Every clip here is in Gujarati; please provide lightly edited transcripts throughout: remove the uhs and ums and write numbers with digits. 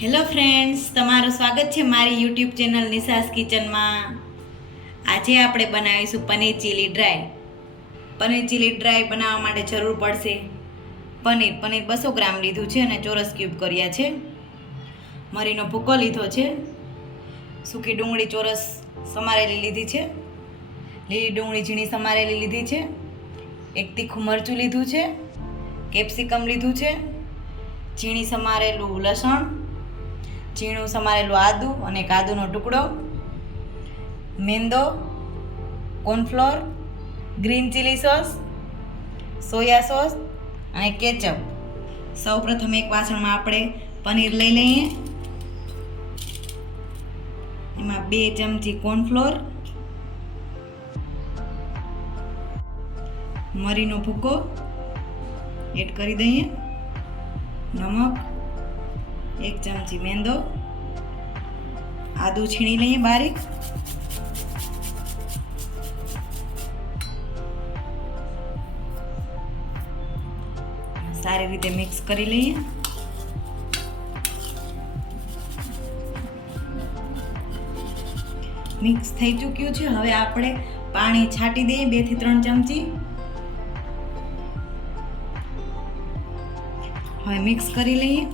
હેલો ફ્રેન્ડ્સ, તમારું સ્વાગત છે મારી યુટ્યુબ ચેનલ નિશાસ કિચનમાં. આજે આપણે બનાવીશું paneer chilli dry. Paneer chilli dry બનાવવા માટે જરૂર પડશે પનીર 200 ગ્રામ લીધું છે અને ચોરસ ક્યુબ કર્યા છે. મરીનો ભૂકો લીધો છે. સૂકી ડુંગળી ચોરસ સમારેલી લીધી છે. લીલી ડુંગળી ઝીણી સમારેલી લીધી છે. એક તીખું મરચું લીધું છે. કેપ્સિકમ લીધું છે. ઝીણી સમારેલું લસણ, ઝીણું સમારેલું આદું અને કાદુનો ટુકડો, મેંદો, cornflour, green chilli sauce, soya sauce અને કેચઅપ. સૌપ્રથમ એક વાસણમાં આપણે પનીર લઈ લઈએ. એમાં 2 ચમચી કોર્નફ્લોર, મરીનો ભૂકો એડ કરી દઈએ, નમક, 1 ચમચી મેંદો, આદું છીણી લઈએ બારીક, સારી રીતે મિક્સ કરી લઈએ. મિક્સ થઈ ચૂક્યું છે. હવે આપણે પાણી છાંટી દઈએ 2 થી 3 ચમચી. હવે મિક્સ કરી લઈએ.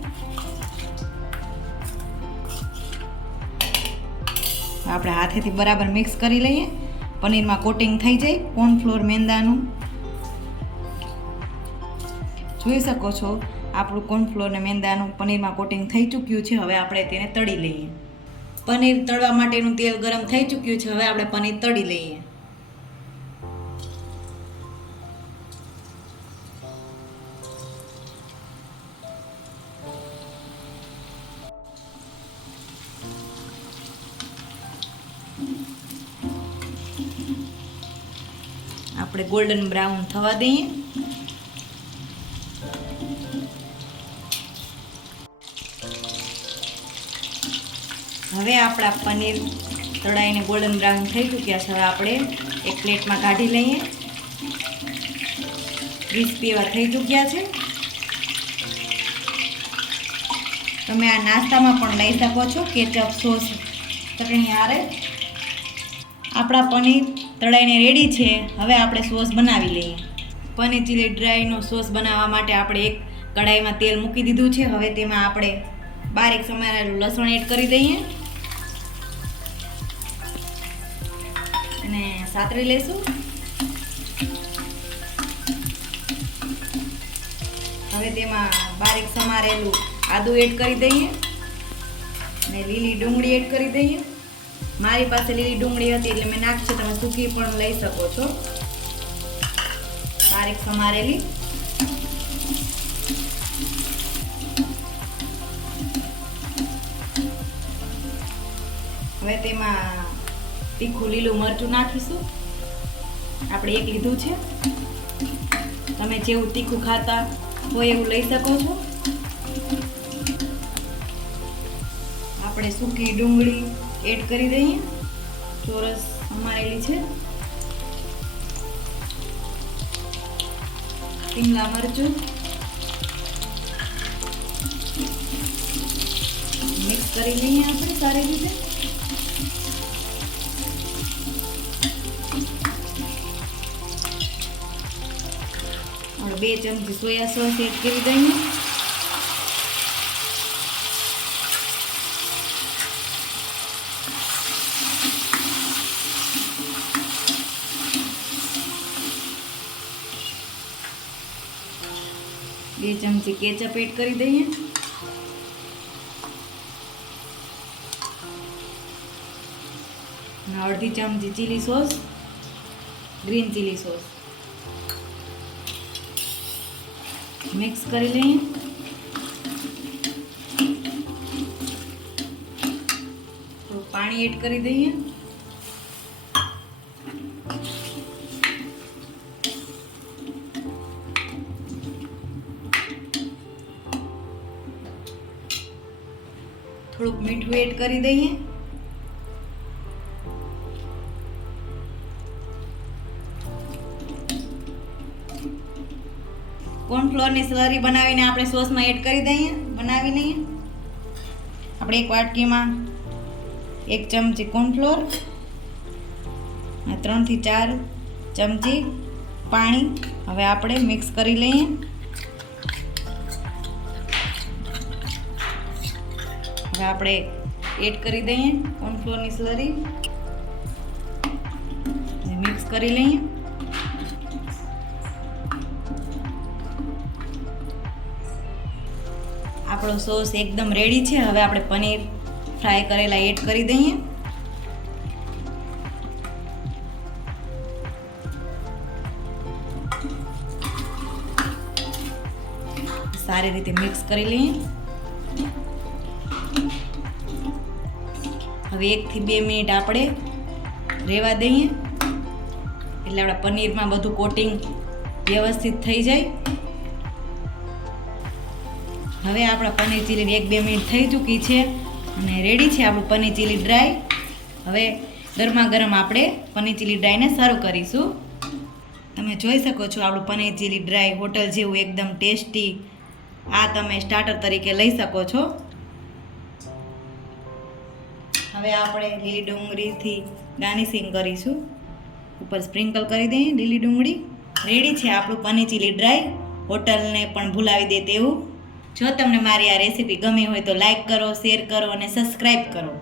આપણે હાથેથી બરાબર મિક્સ કરી લઈએ. પનીરમાં કોટિંગ થઈ જાય કોર્નફ્લોર મેંદાનું. જોઈ શકો છો આપણું કોર્નફ્લોર ને મેંદાનું પનીરમાં કોટિંગ થઈ ચૂક્યું છે. હવે આપણે તેને તળી લઈએ. પનીર તળવા માટેનું તેલ ગરમ થઈ ચૂક્યું છે. હવે આપણે પનીર તળી લઈએ. આપણે ગોલ્ડન બ્રાઉન થવા દઈએ. હવે આપણા પનીર તળાઈને ગોલ્ડન બ્રાઉન થઈ ચૂક્યા છે. હવે આપણે એક પ્લેટમાં કાઢી લઈએ. ક્રિસ્પી એવા થઈ ચૂક્યા છે. તમે આ નાસ્તામાં પણ લઈ શકો છો, કેચઅપ સોસ ચટણી હારે. આપણા પનીર તળાઈને રેડી છે. હવે આપણે સોસ બનાવી લઈએ. પનીર ચીલી ડ્રાયનો સોસ બનાવવા માટે આપણે એક કઢાઈમાં તેલ મૂકી દીધું છે. હવે તેમાં આપણે બારીક સમારેલું લસણ એડ કરી દઈએ અને સાતરી લઈશું. હવે તેમાં બારીક સમારેલું આદું એડ કરી દઈએ અને લીલી ડુંગળી એડ કરી દઈએ. મારી પાસે લીલી ડુંગળી હતી એટલે મેં નાખી છે. તમે સૂકી પણ લઈ શકો છો, બારીક સમારેલી. હવે તેમાં તીખું લીલું મરચું નાખીશું. આપણે એક લીધું છે. તમે જેવું તીખું ખાતા હોય એવું લઈ શકો છો. આપણે સૂકી ડુંગળી એડ કરી દઈએ, ચોરસ સમારેલી છે. શિમલા મરચું મિક્સ કરી લઈએ આપણે સારી રીતે. और 2 ચમચી સોયા સોસ એડ કરી દઈએ. બે ચમચી કેચઅપ એડ કરી દઈએ. અડધી ચમચી chilli sauce, green chilli sauce mix કરી લઈએ. થોડું પાણી એડ કરી દઈએ. થોડુંક મીઠું એડ કરી દઈએ. કોર્નફ્લોરની સ્લરી બનાવીને આપણે સોસમાં એડ કરી દઈએ, બનાવી લઈએ. આપણે એક વાટકીમાં 1 ચમચી કોર્નફ્લોર અને 3 થી 4 ચમચી પાણી હવે આપણે મિક્સ કરી લઈએ. હવે આપણે એડ કરી દઈએ કોર્નફ્લોરની સ્લરી, મિક્સ કરી લઈએ. આપણો સોસ એકદમ રેડી છે. હવે આપણે પનીર ફ્રાય કરેલા એડ કરી દઈએ. સારી રીતે મિક્સ કરી લઈએ. હવે 1 થી 2 મિનિટ આપણે રહેવા દઈએ એટલે આપણા પનીરમાં બધું કોટિંગ વ્યવસ્થિત થઈ જાય. હવે આપણા પનીર ચીલી 1-2 મિનિટ થઈ ચૂકી છે અને રેડી છે આપણું પનીર ચીલી ડ્રાય. હવે ગરમા ગરમ આપણે પનીર ચીલી ડ્રાયને સર્વ કરીશું. તમે જોઈ શકો છો આપણું પનીર ચીલી ડ્રાય હોટલ જેવું એકદમ ટેસ્ટી. આ તમે સ્ટાર્ટર તરીકે લઈ શકો છો. હવે આપણે લીલી ડુંગળીથી ગાર્નિશિંગ કરીશું. ઉપર સ્પ્રિંકલ કરી દઈએ લીલી ડુંગળી. રેડી છે આપણું પનીર ચીલી ડ્રાય, હોટલને પણ ભૂલાવી દે તેવું. જો તમને મારી આ રેસીપી ગમી હોય તો લાઈક કરો, શેર કરો અને સબસ્ક્રાઈબ કરો.